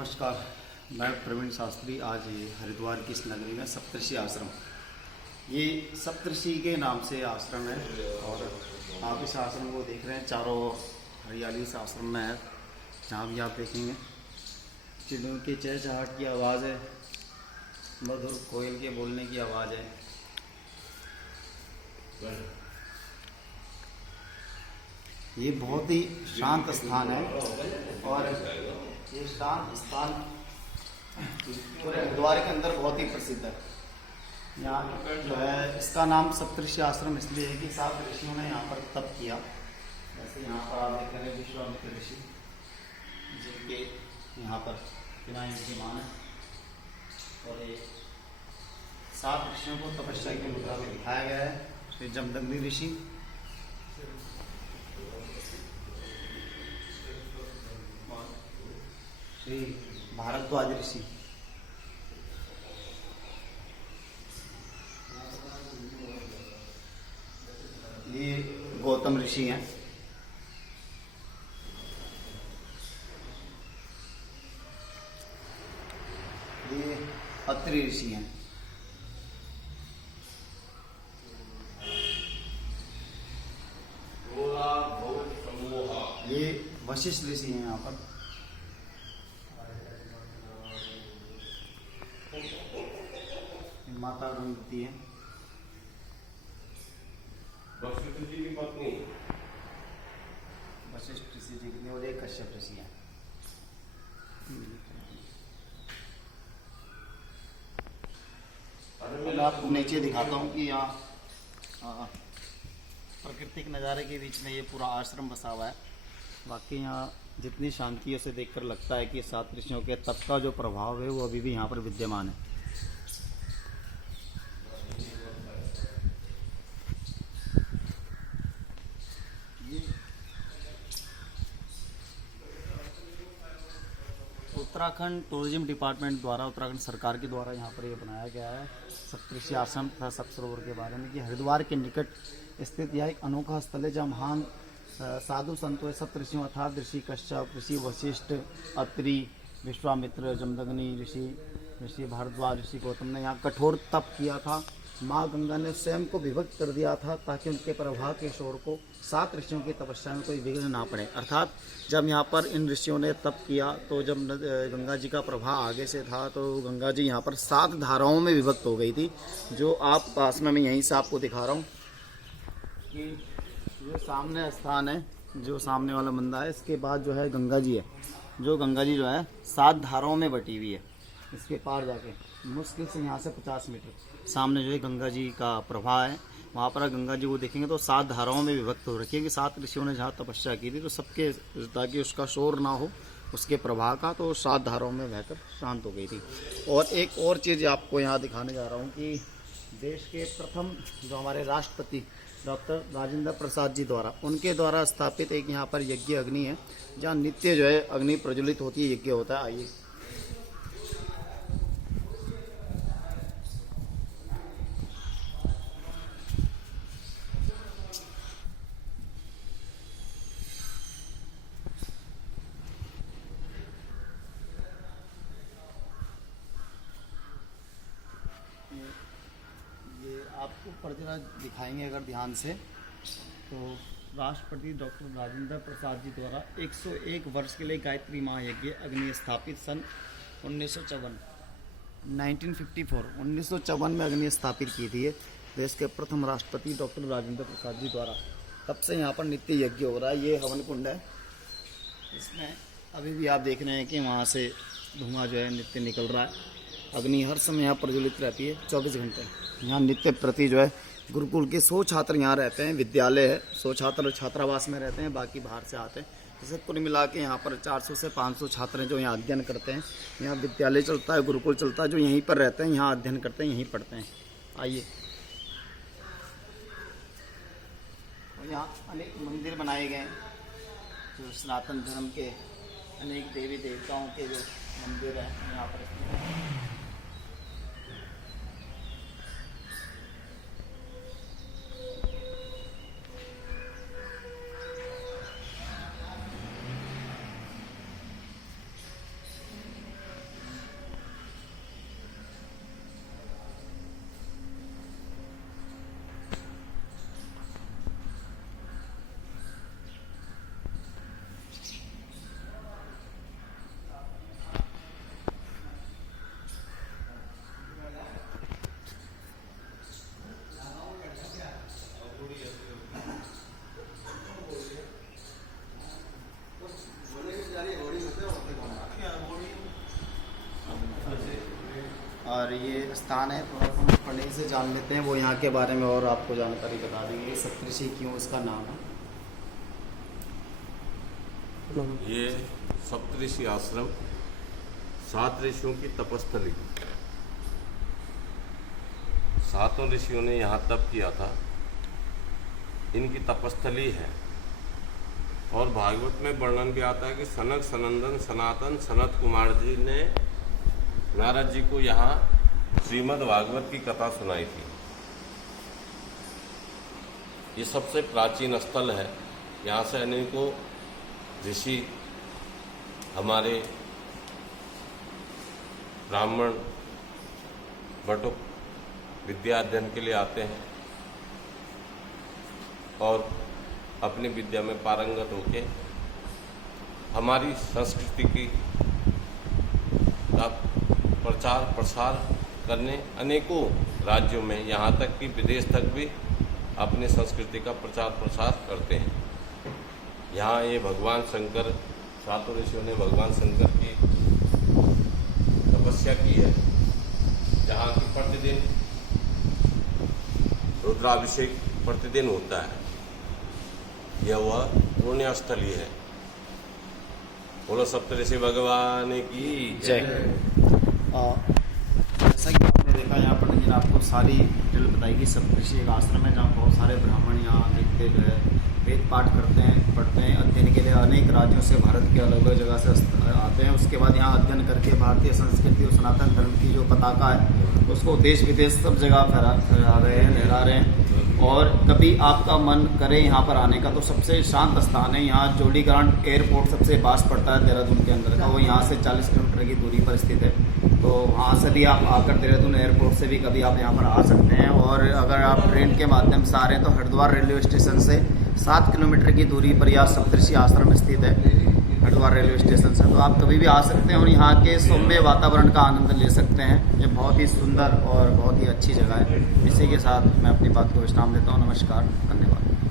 नमस्कार, मैं प्रवीण शास्त्री। आज हरिद्वार की इस नगरी में सप्तऋषि आश्रम, ये सप्तऋषि के नाम से आश्रम है और आप इस आश्रम को देख रहे हैं। चारों ओर हरियाली इस आश्रम में है। जहाँ भी आप देखेंगे चिड़ियों की चहचहाट की आवाज़ है, मधुर कोयल के बोलने की आवाज़ है। ये बहुत ही शांत स्थान है और ये शांत स्थान पूरे हरिद्वार के अंदर बहुत ही प्रसिद्ध है। यहाँ जो है इसका नाम सप्तऋषि आश्रम इसलिए है कि 7 ऋषियों ने यहाँ पर तप किया। जैसे यहाँ पर आप देख रहे हैं विश्वामित्र ऋषि, जिनके यहाँ पर पिनाई विद्यमान है, और ये 7 ऋषियों को तपस्या की मुद्रा में दिखाया गया है। फिर जमदग्नि ऋषि, श्री भारद्वाज ऋषि, ये गौतम ऋषि हैं, ये अत्रि ऋषि हैं, ये वशिष्ठ ऋषि हैं। यहाँ पर माता रुंधति है, वशिष्ठ जी की पत्नी, वशिष्ठ ऋषि जी की, और एक कश्यप ऋषि है। मैं आपको नीचे दिखाता हूँ कि यहाँ प्राकृतिक नज़ारे के बीच में ये पूरा आश्रम बसा हुआ है। बाकी यहाँ जितनी शांति है उसे देखकर लगता है कि 7 ऋषियों के तप का जो प्रभाव है वो अभी भी यहाँ पर विद्यमान है। उत्तराखंड टूरिज्म डिपार्टमेंट द्वारा, उत्तराखंड सरकार के द्वारा यहाँ पर ये बनाया गया है सप्तऋषि आश्रम तथा सप्तसरोवर के बारे में, कि हरिद्वार के निकट स्थित यह एक अनोखा स्थल है जहाँ महान साधु संतों सप्तऋषियों अर्थात ऋषि कश्यप, ऋषि वशिष्ठ, अत्रि, विश्वामित्र, जमदग्नि ऋषि, ऋषि भारद्वाज, ऋषि गौतम ने यहाँ कठोर तप किया था। माँ गंगा ने स्वयं को विभक्त कर दिया था ताकि उनके प्रभाव के शोर को 7 ऋषियों की तपस्या में कोई विघ्न ना पड़े। अर्थात जब यहाँ पर इन ऋषियों ने तप किया तो जब गंगा जी का प्रभाव आगे से था तो गंगा जी यहाँ पर 7 धाराओं में विभक्त हो गई थी, जो आप पास में मैं यहीं से आपको दिखा रहा हूँ कि जो सामने स्थान है, जो सामने वाला मंदिर है, इसके बाद जो है गंगा जी है, जो गंगा जी जो है 7 धाराओं में बटी हुई है। इसके पार जाके मुश्किल से यहाँ से 50 मीटर सामने जो है गंगा जी का प्रवाह है। वहाँ पर गंगा जी को देखेंगे तो 7 धाराओं में विभक्त हो रखी है कि 7 ऋषियों ने जहाँ तपस्या की थी तो सबके, ताकि उसका शोर ना हो उसके प्रवाह का, तो 7 धाराओं में बहकर शांत हो गई थी। और एक और चीज़ आपको यहाँ दिखाने जा रहा हूँ कि देश के प्रथम जो हमारे राष्ट्रपति डॉक्टर राजेंद्र प्रसाद जी द्वारा, उनके द्वारा स्थापित एक यहाँ पर यज्ञ अग्नि है, जहाँ नित्य जो है अग्नि प्रज्वलित होती है, यज्ञ होता है। आइए आपको प्रतिभा दिखाएंगे अगर ध्यान से, तो राष्ट्रपति डॉक्टर राजेंद्र प्रसाद जी द्वारा 101 वर्ष के लिए गायत्री महायज्ञ अग्नि स्थापित सन 1954 में अग्नि स्थापित की थी। देश के प्रथम राष्ट्रपति डॉक्टर राजेंद्र प्रसाद जी द्वारा, तब से यहाँ पर नित्य यज्ञ हो रहा है। ये हवन कुंड है, इसमें अभी भी आप देख रहे हैं कि वहाँ से धुआं जो है नित्य निकल रहा है। अग्नि हर समय यहाँ प्रज्वलित रहती है 24 घंटे। यहाँ नित्य प्रति जो है गुरुकुल के 100 छात्र यहाँ रहते हैं, विद्यालय है, 100 छात्र छात्रावास में रहते हैं, बाकी बाहर से आते हैं। जैसे कुल मिला के यहाँ पर 400 से 500 छात्र हैं जो यहाँ अध्ययन करते हैं। यहाँ विद्यालय चलता है, गुरुकुल चलता है, जो यहीं पर रहते हैं, यहाँ अध्ययन करते हैं, यहीं पढ़ते हैं। आइए, और यहाँ अनेक मंदिर बनाए गए हैं, जो सनातन धर्म के अनेक देवी देवताओं के जो मंदिर हैं यहाँ पर। स्थान है, थोड़ा सा हम पंडित से जान लेते हैं, वो यहाँ के बारे में और आपको जानकारी बता देंगे। सप्तऋषि क्यों इसका नाम है? ये सप्तऋषि आश्रम 7 ऋषियों की तपस्थली, 7 ऋषियों ने यहाँ तप किया था, इनकी तपस्थली है। और भागवत में वर्णन भी आता है कि सनक सनंदन सनातन सनत कुमार जी ने नारद जी को यहाँ श्रीमद् भागवत की कथा सुनाई थी। ये सबसे प्राचीन स्थल है। यहाँ से अनेकों ऋषि, हमारे ब्राह्मण बटुक विद्या अध्ययन के लिए आते हैं और अपनी विद्या में पारंगत होके हमारी संस्कृति की का प्रचार प्रसार करने अनेकों राज्यों में, यहाँ तक कि विदेश तक भी अपनी संस्कृति का प्रचार प्रसार करते हैं। यहाँ ये भगवान शंकर, 7 ऋषियों ने भगवान शंकर की तपस्या की है, जहाँ की प्रतिदिन रुद्राभिषेक प्रतिदिन होता है। यह वह पुण्य स्थली है। बोलो सप्तऋषि भगवान की जय। जैसा कि आपने देखा, यहाँ पंडित जी ने आपको सारी डिटेल बताई कि सप्तऋषि एक आश्रम है जहाँ बहुत सारे ब्राह्मण यहाँ देखते जो है वेद पाठ करते हैं, पढ़ते हैं, अध्ययन के लिए अनेक राज्यों से, भारत के अलग अलग जगह से आते हैं। उसके बाद यहाँ अध्ययन करके भारतीय संस्कृति और सनातन धर्म की जो पताका है उसको देश विदेश सब जगह फहरा रहे हैं, लहरा रहे हैं। और कभी आपका मन करे यहाँ पर आने का तो सबसे शांत स्थान है। यहाँ जोलीग्रांट एयरपोर्ट सबसे पास पड़ता है देहरादून के अंदर का, वो यहाँ से 40 किलोमीटर की दूरी पर स्थित है। तो वहाँ से भी आप आकर देहरादून एयरपोर्ट से भी कभी आप यहाँ पर आ सकते हैं। और अगर आप ट्रेन के माध्यम से आ रहे हैं तो हरिद्वार रेलवे स्टेशन से 7 किलोमीटर की दूरी पर यह सप्तऋषि आश्रम स्थित है, हरिद्वार रेलवे स्टेशन से। तो आप कभी भी आ सकते हैं और यहाँ के सौम्य वातावरण का आनंद ले सकते हैं। ये बहुत ही सुंदर और बहुत ही अच्छी जगह है। इसी के साथ मैं अपनी बात को विश्राम देता हूँ। नमस्कार, धन्यवाद।